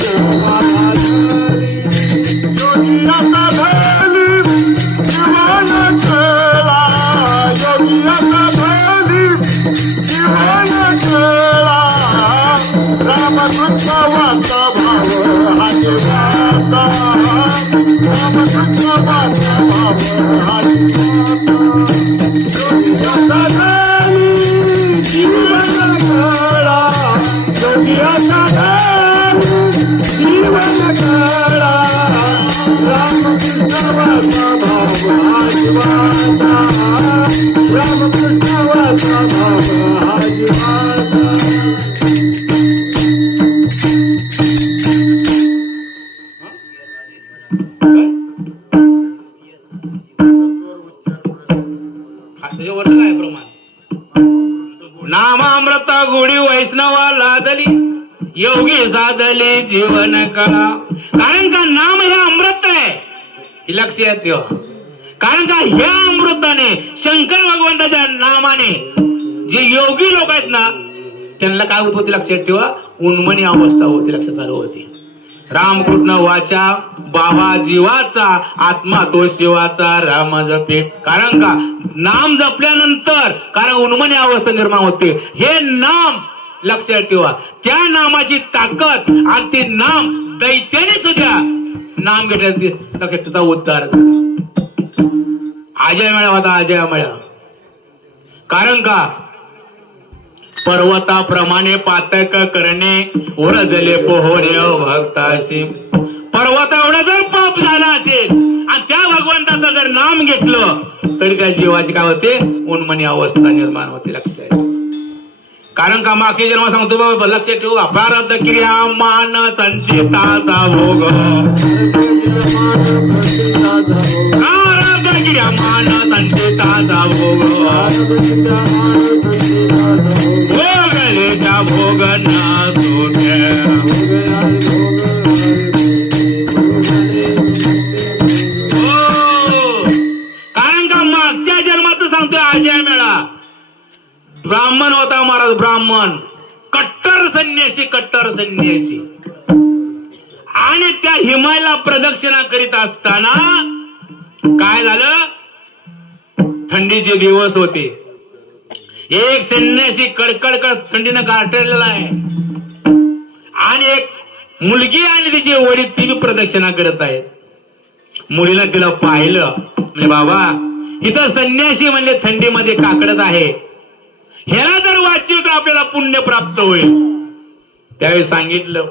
गोरी बदले जीवन कळा कारण का नाम हे अमृत आहे. लक्षात ठेवा. कारण का ह्या अमृताने शंकर भगवंताच्या नामाने जे योगी लोक आहेत ना त्यांना काय होत होती लक्षात ठेवा? उन्मनी अवस्था होती लक्षात चालू होती. रामकृष्ण वाचा बाबा जीवाचा आत्मा तो शिवाचा राम जपे. कारण का? नाम जपल्यानंतर कारण उन्मनी अवस्था निर्माण होते. हे नाम लक्षात ठेवा. त्या नामाची ताकद आणि ते नाम दैत्याने सुद्धा नाम घेतल्या उद्धार अजय मेळा होता अजय मेळा. कारण का? पर्वताप्रमाणे पातक करणे उरजले पोहोरे भक्ताशी. पर्वता एवढा जर पाप झाला असेल आणि त्या भगवंताचं जर नाम घेतलं तरी त्या जीवाची काय होते? उन्मनी अवस्था निर्माण होते लक्षात कारण का मागच्या जन्म सांगतो बाबा लक्षात ठेवू प्रारब्ध क्रिया मान संचिताचा भोग. प्रारब्ध क्रिया मान संचिताचा भोग. भोगलेच्या भोग ब्राह्मण होता महाराज ब्राह्मण. कट्टर संन्यासी कट्टर संन्यासी. आणि त्या हिमायला प्रदक्षिणा करीत असताना काय झालं? थंडीचे दिवस होते. एक संन्यासी कडकड थंडीनं गाठलेला आहे. आणि एक मुलगी आणि तिचे वडील तिने प्रदक्षिणा करत आहेत. मुलीनं तिला पाहिलं. म्हणजे बाबा इथं संन्यासी म्हणजे थंडीमध्ये काकडत आहे. ह्याला जर वाचील तर आपल्याला पुण्य प्राप्त होईल. त्यावेळी सांगितलं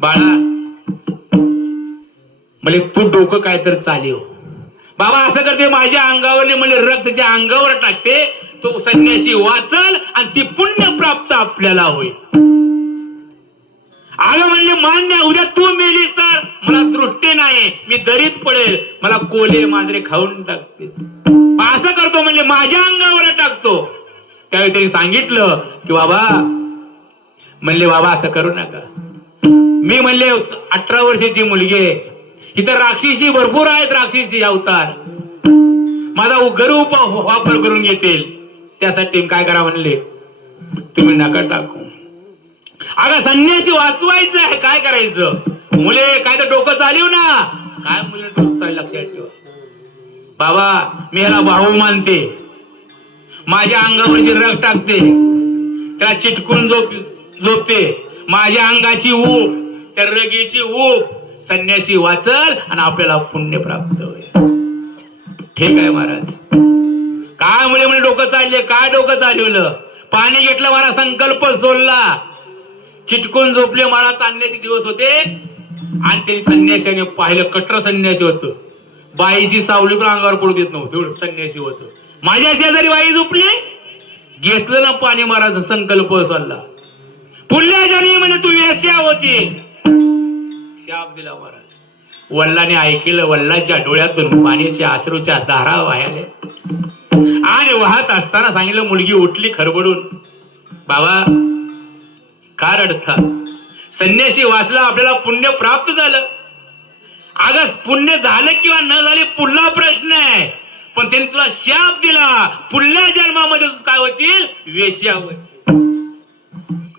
बाळा म्हणजे तू डोकं काय तर चालीव हो. बाबा असं करते माझ्या अंगावर म्हणजे रक्त त्याच्या अंगावर टाकते तो संन्याशी वाचल आणि ती पुण्य प्राप्त आपल्याला होईल. अगं म्हणले मान्य उद्या तू मेलीस तर मला दृष्टी नाही मी दरीत पडेल मला कोले मांजरे खाऊन टाकते असं करतो म्हणजे माझ्या अंगावर टाकतो. त्यावेळी त्यांनी सांगितलं की बाबा म्हणले बाबा असं करू नका. मी म्हणले अठरा वर्षाची मुलगी आहे. इथं राक्षसी भरपूर आहेत राक्षसी अवतार. माझा गरु वापर करून घेतील. त्यासाठी काय करा म्हणले तुम्ही नका टाकू. अगं संन्यासी वाचवायचं आहे काय करायचं? मुले काय तर डोकं चालू ना. काय मुले डोकं चालू लक्षात ठेवा. बाबा मी ह्याला भाऊ मानते. माझ्या अंगावरची रग टाकते. त्याला चिटकून झोप झोपते. माझ्या अंगाची ऊप त्या रगीची ऊप संन्यासी वाचल आणि आपल्याला पुण्य प्राप्त होईल. ठीक आहे महाराज. काय मुले म्हणे डोकं चालले काय डोकं चालवलं? पाणी घेतलं मला संकल्प सोडला. चिटकून झोपले मला चालण्याचे दिवस होते. आणि त्यांनी संन्याशाने पाहिलं कट्टर संन्यासी होत. बाईची सावली पण अंगावर पडू देत नव्हतं एवढं संन्यासी होतं. माझ्या शेजारी बाई झोपली? घेतलं ना पाणी मारायचा संकल्प सोडला पुढल्या जाणी म्हणे तू वेश्या होती. शाप दिला महाराज. वल्लाने ऐकलं वल्लाच्या डोळ्यातून पाण्याच्या आश्रूच्या दारा वायाले आणि वाहत असताना सांगितलं मुलगी उठली खरबडून. बाबा का रडता संन्यासी वाचला आपल्याला पुण्य प्राप्त झालं. अगस पुण्य झालं किंवा न झाले पुढला प्रश्न आहे. पण त्यांनी तुला शाप दिला. पुढल्या जन्मामध्ये तू काय काय होशील? वेश्या होशील.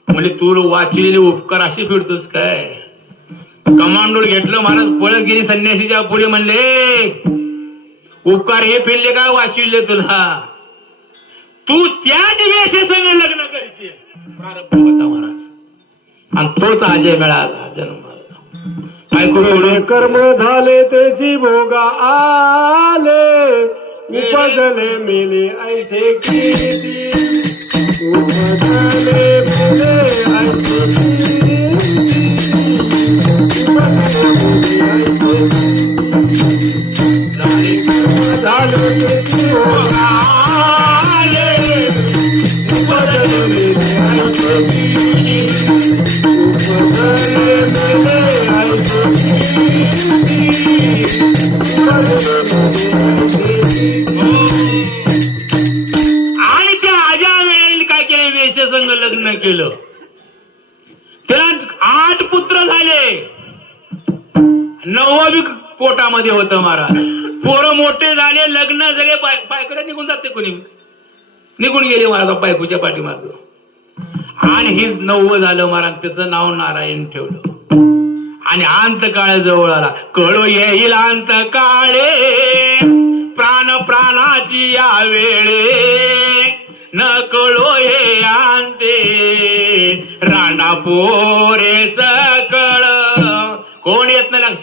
म्हणजे तू वाचलेले उपकार असे फिरतोस काय? कमांडोळ घेतलं महाराज पळत गेली संन्यासीच्या पुढे म्हणले उपकार हे फिरले का वाचिले तुला? तू त्याच वेशेसंग लग्न करशील. प्रारंभ होता महाराज. आणि तोच अजय मिळाला जन्म कर्म झाले त्याची भोगा आले. उपजले मेले ऐसे किती उपजले मेले ऐसे किती होतं महाराज. पोरं मोठे झाले लग्न झाले बाय- निघून जाते कोणी? निघून गेले महाराज बायकोच्या पाठीमाग. आणि हे नववं झालं महाराज त्याचं नाव नारायण ठेवलं. आणि अंत काळ जवळ आला. कळो येईल अंत काळे प्राण प्राणाची या वेळे. न कळो हे अंते रांडा पोरे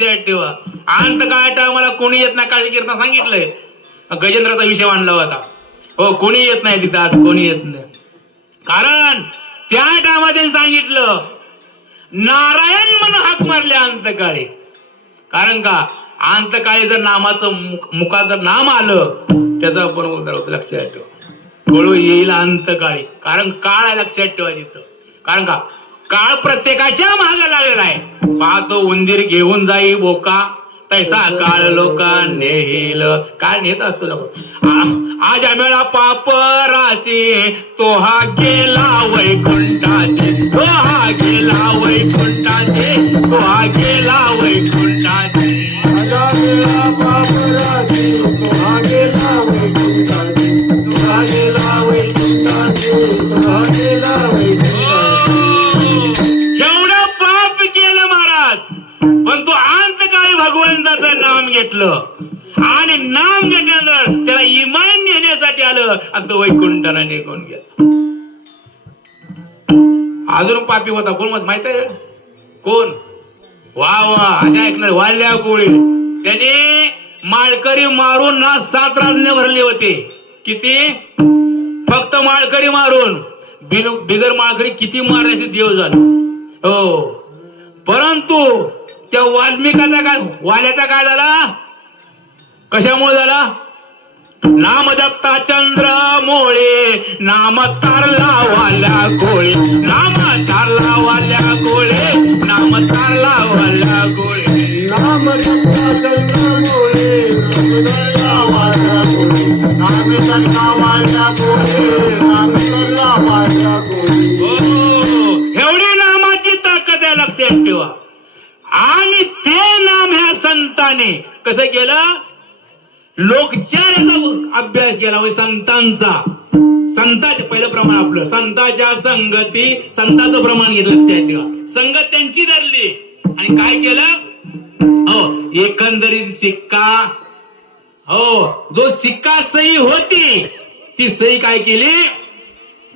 लक्षात ठेवा. अंत काय टायमाला कोणी येत नाही काळजी करता सांगितलंय. गजेंद्राचा विषय मांडला होता. हो कोणी येत नाही तिथं आज कोणी येत नाही. कारण त्या टायमामध्ये सांगितलं नारायण म्हणून हाक मारले अंतकाळी. कारण का अंतकाळी जर नामाचं मुख- जर नाम आलं त्याचा आपण लक्षात ठेवा. कळू येईल अंतकाळी. कारण काळ आहे लक्षात ठेवा तिथं. कारण का काळ प्रत्येकाच्या मागे लागलेला आहे. पाहतो उंदीर घेऊन जाई बोका. तैसा काळ लोका नेल काळ नेत असतो लोक आज आम्हाला पाप राशी तो हा गेला वैकुंठाशी. तो हा आणि नाम घेतल्यानंतर त्याला इमान नेण्यासाठी आलं. आणि तो वैकुंठाला निघून गेला. अजून पापी होता. कोण मत माहीत आहे? कोण? वा वा अशा ऐकणार वाल्या कोळी त्याने माळकरी मारून ना सात राजने भरले होते. किती? फक्त माळकरी मारून. बिगर माळकरी किती मारण्याचे देव झाले. हो. परंतु त्या वाल्मिकाचा काय वाल्याचा काय झाला? कशामुळे झाला? नाम जपता चंद्र मोळे नाम तारलावाल्या गोळे. नाम तारलावाल्या गोळे नाम तारलावाल्या गोळे. नाम जपता चंद्रमोळे लोकचार्याचा अभ्यास केला म्हणजे संतांचा. संताचे पहिलं प्रमाण आपलं. संताच्या संगती संताचं प्रमाण घेतलं लक्षात ठेवा. संगत त्यांची धरली. आणि काय केलं? हो एकंदरीत सिक्का हो जो सिक्का सही होती ती सही काय केली?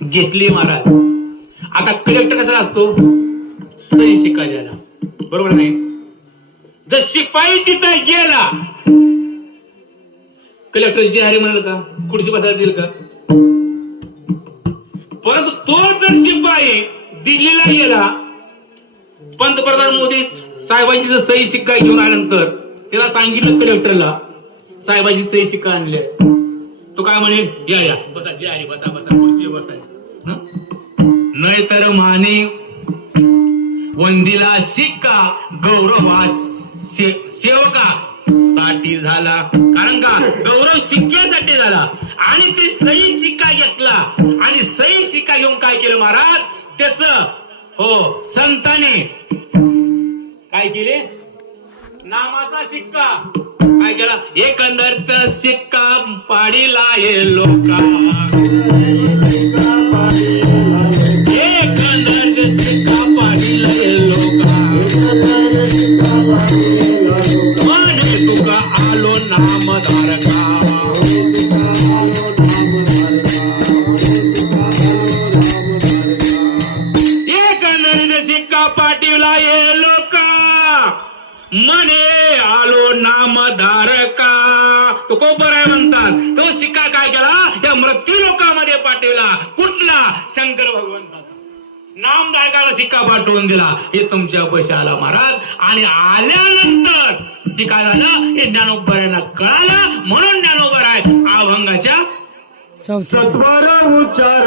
घेतली महाराज. आता कलेक्टर कसा असतो? सही शिक्का द्यायला. बरोबर नाही? जर शिपाई तिथं गेला कलेक्टर जी हरे म्हणाल का? खुर्ची बसायला देईल का? परंतु तो जर शिपाई दिल्लीला गेला पंतप्रधान मोदी साहेबांची जर सही शिक्का घेऊन आल्यानंतर त्याला सांगितलं कलेक्टरला साहेबांची सही शिक्का आणली तो काय म्हणेल? या या बसा जे आहे बसा बसा खुर्ची बसा. नाही तर माने वंदीला शिक्का गौरवा से- सेवका. साठी झाला. कारण का? गौरव शिक्क्यासाठी झाला. आणि ते सही शिक्का घेतला. आणि सही शिक्का घेऊन काय केलं महाराज? त्याच हो संताने. काय केले? नामाचा शिक्का. काय केला? एकंदर शिक्का पाडीला ये लोका. तो कोपर आहे म्हणतात. तो शिक्का काय केला? या मृत्यू लोकांमध्ये पाठवला. कुठला? शंकर भगवंताचा. नामधारकाला शिक्का पाठवून दिला. हे तुमच्या पैसे आला महाराज. आणि आल्यानंतर हे काय झालं? हे ज्ञानोबरायांना कळालं. म्हणून ज्ञानोबर आहे अभंगाच्या सत्वर उच्चार